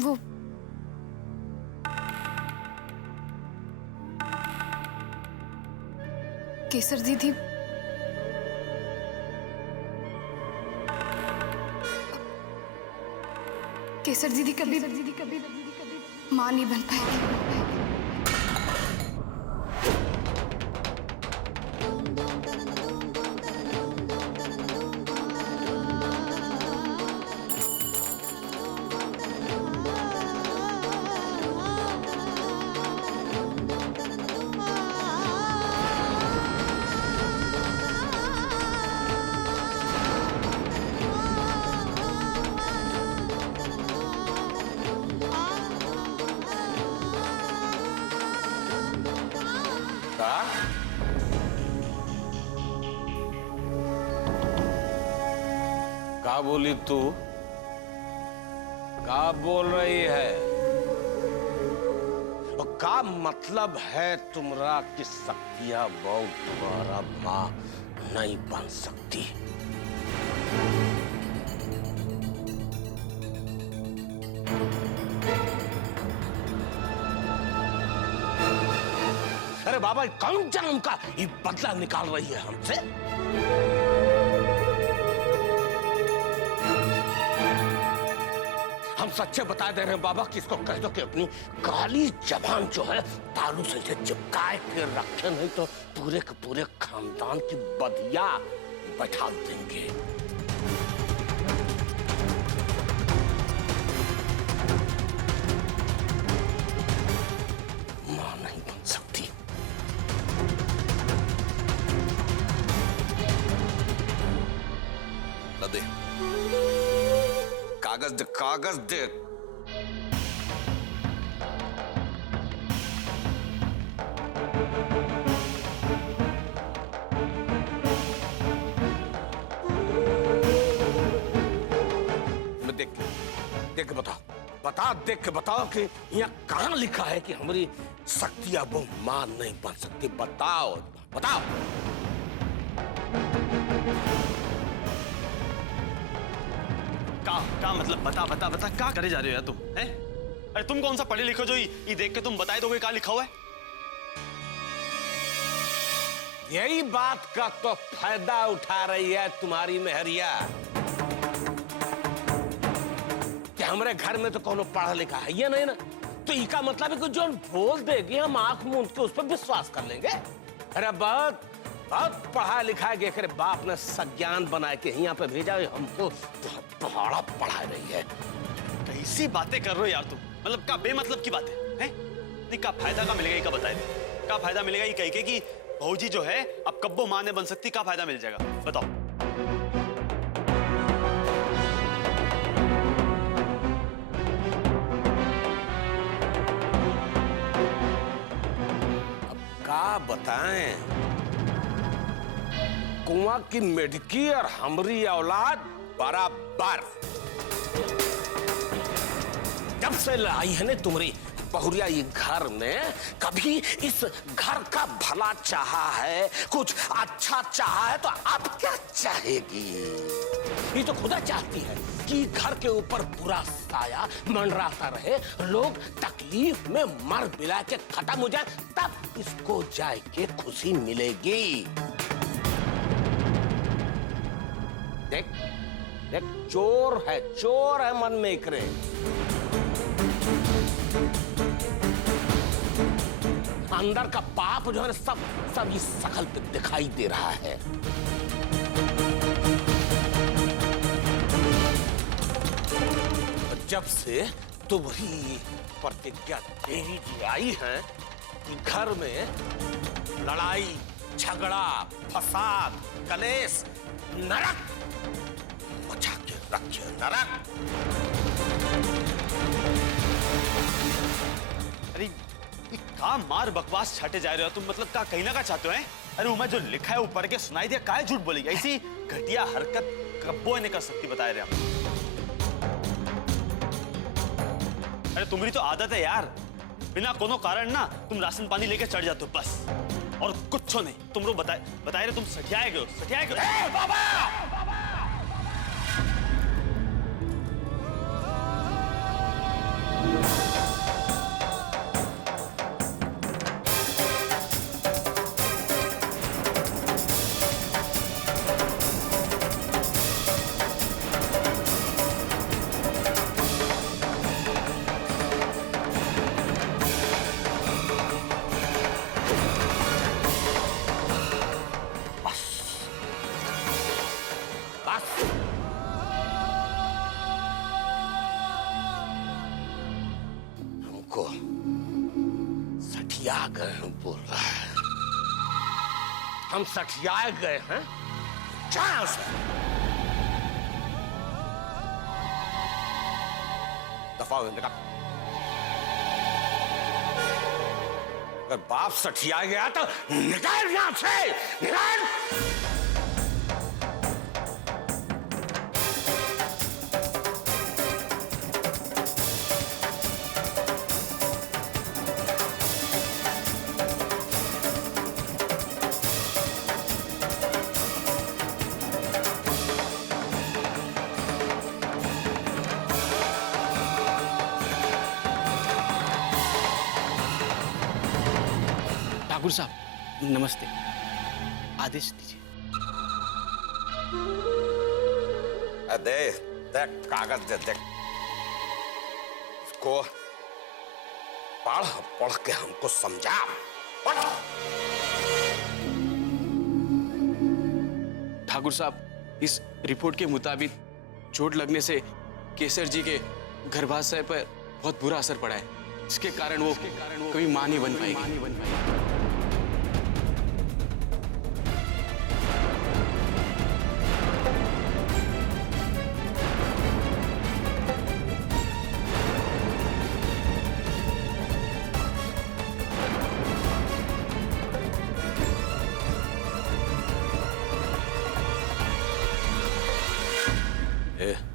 वो केसर दीदी कभी मां नहीं बन पाएगी। क्या बोली तू? क्या बोल रही है? और क्या मतलब है तुम्हारा कि शक्तियां बहू दोबारा मां नहीं बन सकती? अरे बाबा, कौन जन्म का ये बदला निकाल रही है हमसे? हम सच्चे बता दे रहे हैं बाबा कि इसको कह दो कि अपनी काली जबान जो है तालू से चिपकाए के रखे, नहीं तो पूरे के पूरे खानदान की बदिया बैठा देंगे। मां नहीं बन सकती। दे कागज दे, कागज दे। मैं देख के बताओ, देख के बताओ कि यहाँ कहाँ लिखा है कि हमारी शक्तियां वो मां नहीं बन सकती। बताओ बताओ। का मतलब बता बता बता, क्या करे जा रहे हो यार तुम? हैं? अरे तुम कौन सा पढ़े लिखो जो ये देख के तुम बताए दोगे क्या लिखा हुआ है? यही बात का तो फायदा उठा रही है तुम्हारी मेहरिया कि हमारे घर में तो कोनो पढ़ा लिखा है ये नहीं ना, तो इसका मतलब है कि जो बोल देगी हम आंख मूंद के उस पर विश्वास कर लेंगे। अरे बहुत पढ़ा लिखा गया करे बाप ने संज्ञान बना के यहाँ पे भेजा, हमको पहाड़ा पढ़ा रही है। कैसी बातें कर रहे हो यार तुम? मतलब क्या बेमतलब की बातें हैं? नहीं, क्या फायदा का मिलेगा? क्या बताए दे, क्या फायदा मिलेगा ये कह के कि भौजी जो है अब कब्बो मां ने बन सकती? क्या फायदा मिल जाएगा बताओ? अब क्या बताएं? कुआं की मेढकी और हमरी औलाद बराबर। जब से लाई है ने तुम्हारी बहुरिया ये घर में, कभी इस घर का भला चाहा है, कुछ अच्छा चाहा है, तो अब क्या चाहेगी? ये तो खुदा चाहती है कि घर के ऊपर बुरा साया मंडराता रहे, लोग तकलीफ में मर मिला के खत्म हो जाए, तब इसको जाए के खुशी मिलेगी। देख देख, चोर है मन में इकरे। अंदर का पाप जो है सब इस शकल पे दिखाई दे रहा है। जब से तुम्हारी प्रतिज्ञा देवी जी आई है कि घर में लड़ाई झगड़ा फसाद कलेश नरक मचा के रखे, नरक। अरे क्या मार बकवास छाटे जा रहे हो तुम? मतलब क्या कहना का चाहते हो? हैं? अरे उमा जो लिखा है वो पढ़ के सुनाई दिया, काहे झूठ बोलेगी? ऐसी घटिया हरकत कब्बो नहीं कर सकती, बताए रहे हम। अरे तुम्हारी तो आदत है यार, बिना कोनो कारण ना तुम राशन पानी लेके चढ़ जाते हो बस, और कुछ नहीं। तुम लोग बताए रहे तुम सठियाए गए। बाबा हमको सठिया गए हैं बोल रहा है। हम सठियाए गए हैं? क्या उसे दफा हो निकल। अगर बाप सठिया गया तो निकल यहां से, निकल। ठाकुर साहब नमस्ते, आदेश दीजिए। दे दे कागज दे, दे इसको पढ़, पढ़ के हमको समझा। पढ़। ठाकुर साहब, इस रिपोर्ट के मुताबिक चोट लगने से केसर जी के गर्भाशय पर बहुत बुरा असर पड़ा है। इसके कारण वो कभी मां नहीं बन पाएगी।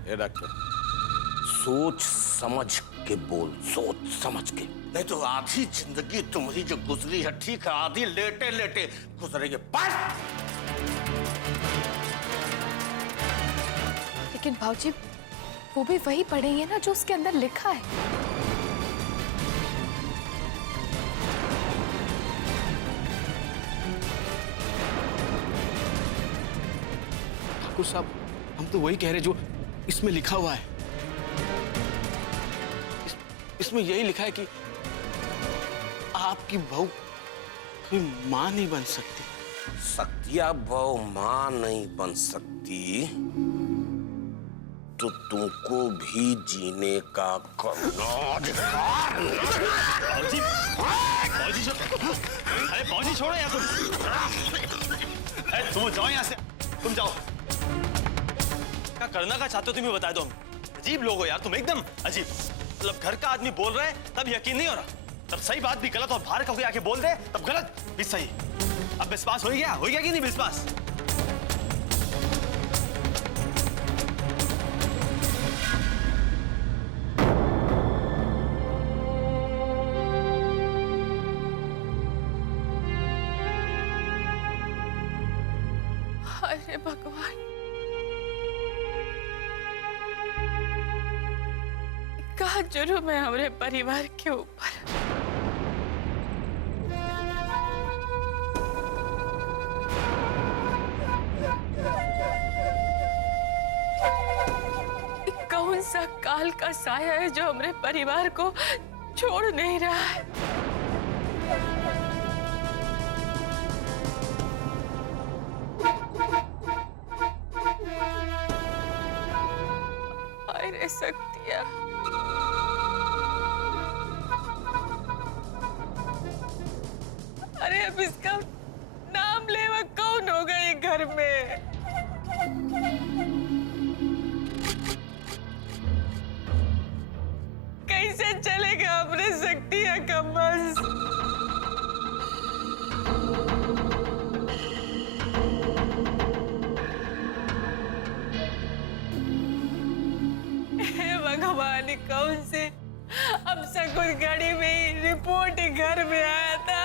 ए डॉक्टर, सोच समझ के बोल, सोच समझ के, नहीं तो आधी जिंदगी तुम्हारी जो गुजरी है, ठीक है, आधी लेटे लेटे गुजरेगी। लेकिन भाऊजी, वो भी वही पढ़ेंगे ना जो उसके अंदर लिखा है। ठाकुर साहब, हम तो वही कह रहे जो इसमें लिखा हुआ है। इसमें यही लिखा है कि आपकी बहू कोई मां नहीं बन सकती। सत्या बहू मां नहीं बन सकती तो तुमको भी जीने का अधिकार। फौजी छोड़ो यार, तुम जाओ यहाँ से, तुम जाओ। क्या करना का चाहते हो तुम्हें बता दो। हम अजीब लोग हो यार तुम, एकदम अजीब। मतलब घर का आदमी बोल रहा है तब यकीन नहीं हो रहा, तब सही बात भी गलत, और बाहर का कोई आके बोल रहे तब गलत भी सही। अब विश्वास हो गया कि नहीं विश्वास? अरे भगवान, का जुर्म है हमारे परिवार के ऊपर। कौन सा काल का साया है जो हमारे परिवार को छोड़ नहीं रहा है? अरे शक्तिया, अरे अब इसका नाम लेवा कौन होगा ये घर में? कैसे चलेगा अपने शक्तिया का बस? हे भगवान, कौन से अब सकुन घड़ी में ही रिपोर्ट घर में आया था।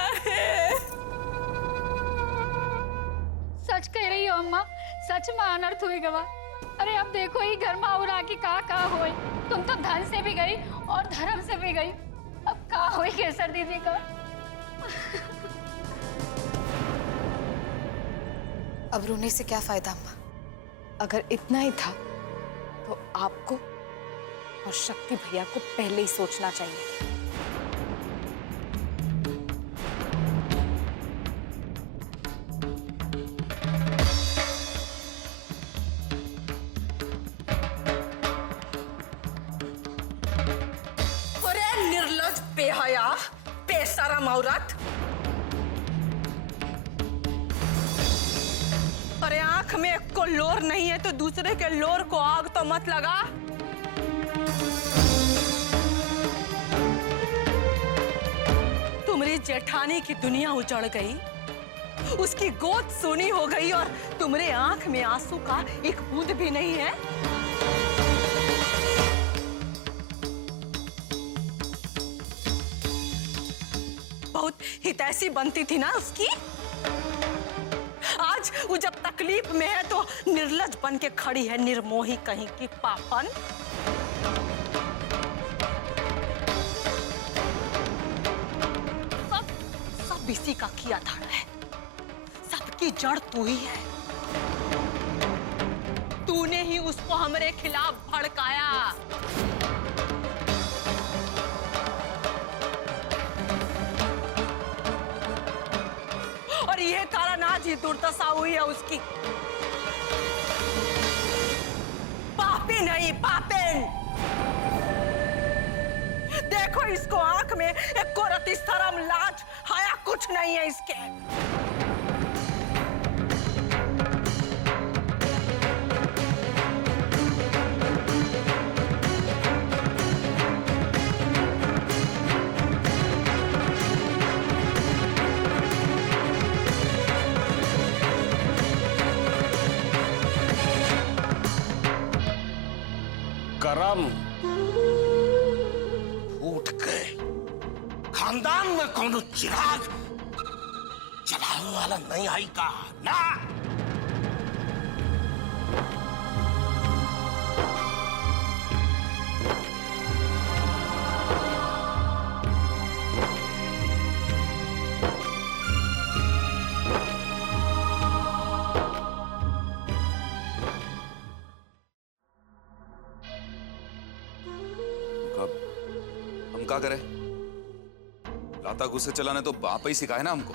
सच कह रही हो अम्मा, सच में अनर्थ हुई गवा। अरे अब देखो ही घर में और आके कहा होई। तुम तो धन से भी गई और धर्म से भी गई, अब कहा होई केसर दीदी का। अब रोने से क्या फायदा अम्मा? अगर इतना ही था तो आपको और शक्ति भैया को पहले ही सोचना चाहिए। निर्लज बेशरम औरत। अरे आंख में एक को लोर नहीं है तो दूसरे के लोर को आग तो मत लगा। तुम्हारी जेठानी की दुनिया उजड़ गई, उसकी गोद सूनी हो गई और तुम्हारे आंख में आंसू का एक बूंद भी नहीं है। बहुत हितैषी बनती थी ना उसकी। आज वो जब तकलीफ में है तो निर्लज बन के खड़ी है, निर्मोही कहीं की पापन। सब इसी का किया धड़ा है, सबकी जड़ तू ही है। तूने ही उसको हमारे खिलाफ भड़काया। और यह कारण आज ही दुर्दशा हुई है उसकी। पापी नहीं, पापिन। देखो इसको आंख में एक कोरती शर्म लाज हाया कुछ नहीं है इसके। करम उठ गए। खानदान में कौन चिराग जलाने वाला नहीं आई का ना। हम क्या करें? लाता गुस्से चलाने तो बाप ही सिखाए ना हमको।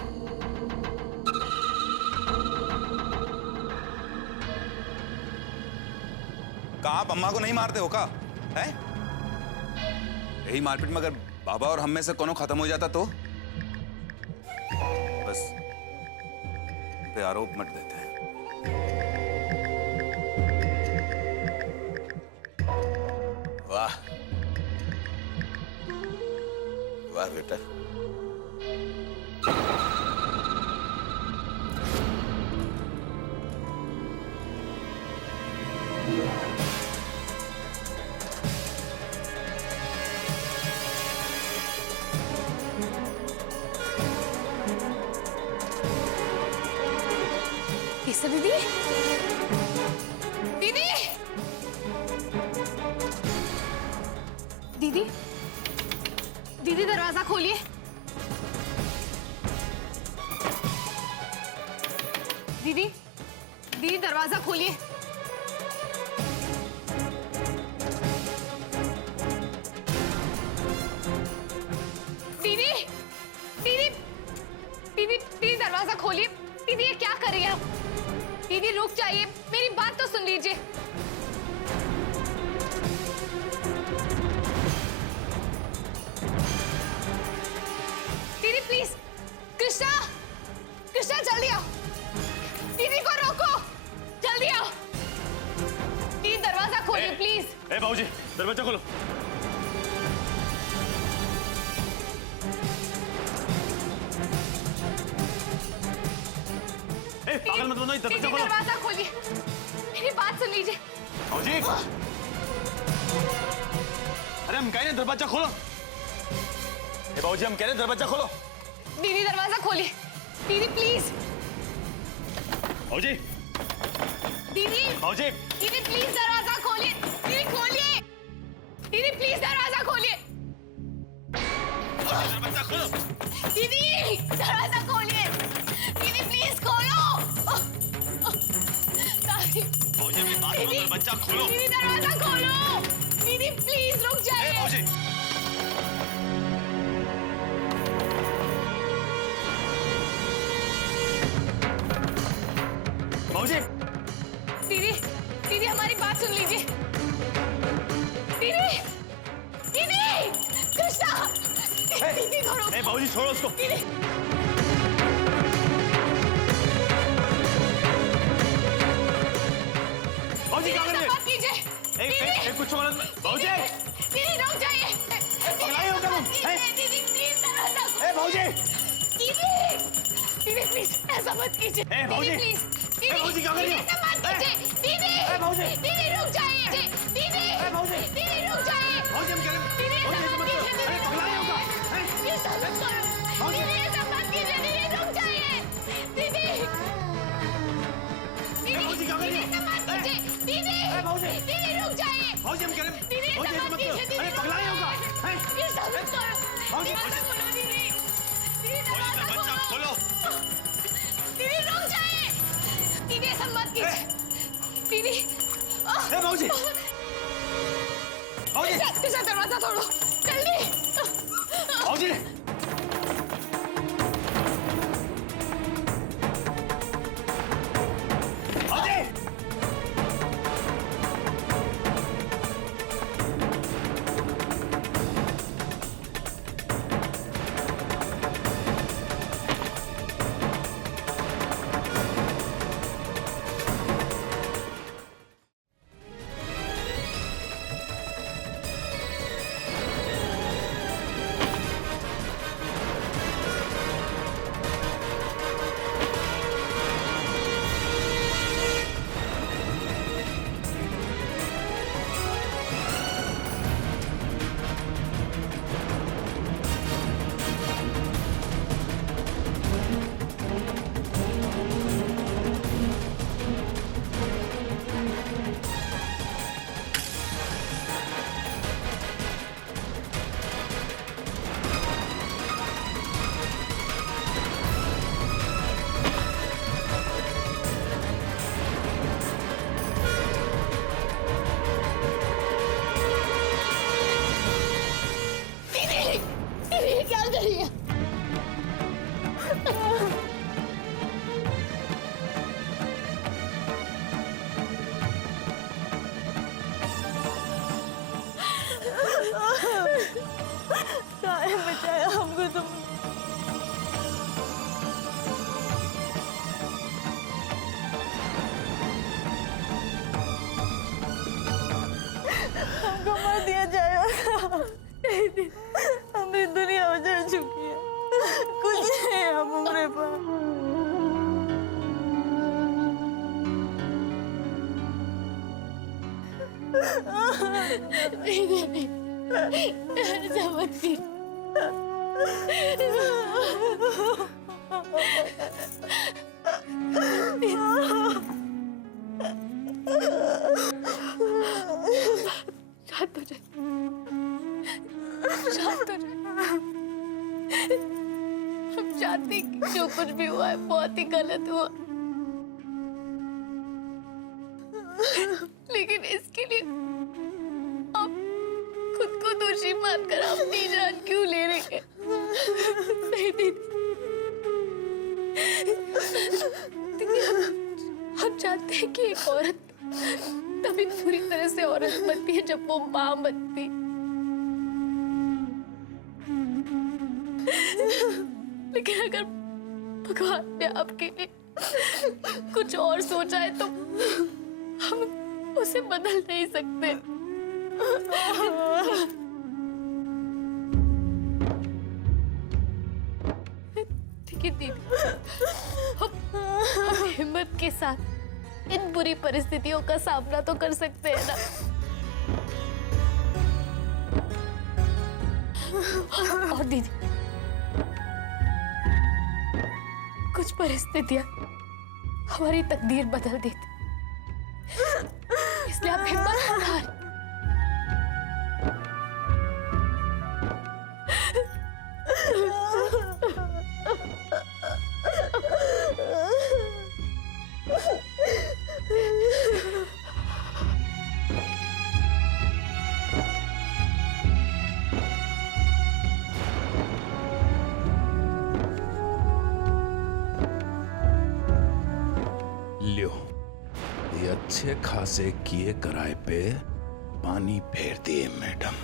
कहा आप अम्मा को नहीं मारते हो का? है? यही मारपीट में अगर बाबा और हम में से कोनो खत्म हो जाता तो बस पे आरोप मत देते हैं। वाह वाह बेटा। केसर दीदी, दीदी, दीदी, दीदी दरवाजा खोलिए। दीदी, दीदी दरवाजा खोलिए। दीदी, दीदी, दीदी, दीदी दरवाजा खोलिए। दीदी ये क्या कर रही है आप? दीदी रुक जाइए, मेरी बात तो सुन लीजिए। दीदी प्लीज, कृष्णा, कृष्णा जल्दी आओ। दीदी को रोको, जल्दी आओ। दीदी दरवाजा खोलिए प्लीज। ए बाबूजी, दरवाजा खोलो। ए पागल मत बनो, दरवाजा खोलो। दरवाजा खोलिए, मेरी बात सुन लीजिए। बाबूजी, अरे हम कह रहे हैं दरवाजा खोलो। ए बाबूजी, हम कह रहे हैं दरवाजा खोलो। दीदी दरवाजा खोलिए, दीदी प्लीज। बाबूजी, दीदी, बाबूजी, दीदी प्लीज दरवाजा खोलिए। दीदी खोलिए, दीदी प्लीज दरवाजा खोलिए। दरवाजा खोलो। दीदी दरवाजा खोलिए, दीदी प्लीज खोलो। बाबूजी, मेरी बात सुनो, दरवाजा खोलो। दीदी दरवाजा खोलो, दीदी प्लीज रुक ए जाइए। बाबूजी, बाबूजी, दीदी, दीदी हमारी बात सुन लीजिए। दीदी, दीदी, कृष्णा, दीदी को रोको। बाबूजी छोड़ो उसको। बाबूजी क्या कर रहे हैं? मत कीजिए। कुछ मत। बाबूजी दीदी रुक जाइए। पगलाई हो क्या तुम? दीदी प्लीज बाबूजी दीदी प्लीज ऐसा मत कीजिए। बाबूजी प्लीज बाबूजी क्या कर रही हो? ऐसा मत कीजिए। दीदी बाबूजी दीदी रुक जाइए। दीदी बाबूजी दीदी रुक जाइए। बाबूजी हम कह रहे हैं दीदी ऐसा मत कीजिए। अरे पगलाई हो क्या? ये सब मत करो। दीदी ऐसा मत कीजिए। दीदी रुक जाइए। दीदी बाबूजी क्या कर रही हो? ऐसा मत कीजिए। दीदी बाबूजी दीदी रुक जाइए। बाबूजी हम कह रहे हैं दीदी ऐसा मत कीजिए। अरे पगलाई हो क्या? ये सब मत करो। बाबूजी दीदी दरवाजा खोलो। खोलो। दीदी रुक जाइए। दीदी ऐसा मत कीजिए। दीदी बाबूजी बाबूजी दूसरा दरवाजा तोड़ो जल्दी। बाबूजी दीदी क्या कर रही है? काहे बचाया हमको तुम? हमको मार दिया जाएगा। हमारी दुनिया उजड़ चुकी है, कुछ नहीं है अब हमारे पास। नहीं ऐसा मत कीजिए। शांत हो जाए, शांत हो जाए। हम जानते हैं कि जो कुछ भी हुआ है बहुत ही गलत हुआ, लेकिन इसके लिए आप खुद को दोषी मानकर अपनी जान क्यों ले रहे हैं? नहीं दीदी, हम जानते हैं कि एक औरत तभी पूरी तरह से औरत बनती है जब वो माँ बनती। लेकिन अगर भगवान ने आपके लिए कुछ और सोचा है तो हम उसे बदल नहीं सकते। ठीक है दीदी, हम हिम्मत के साथ इन बुरी परिस्थितियों का सामना तो कर सकते हैं ना। और दीदी, कुछ परिस्थितियां हमारी तकदीर बदल देती, इसलिए आप हिम्मत मत हारें। ल्यो, ये अच्छे खासे किए कराए पे पानी फेर दिए मैडम।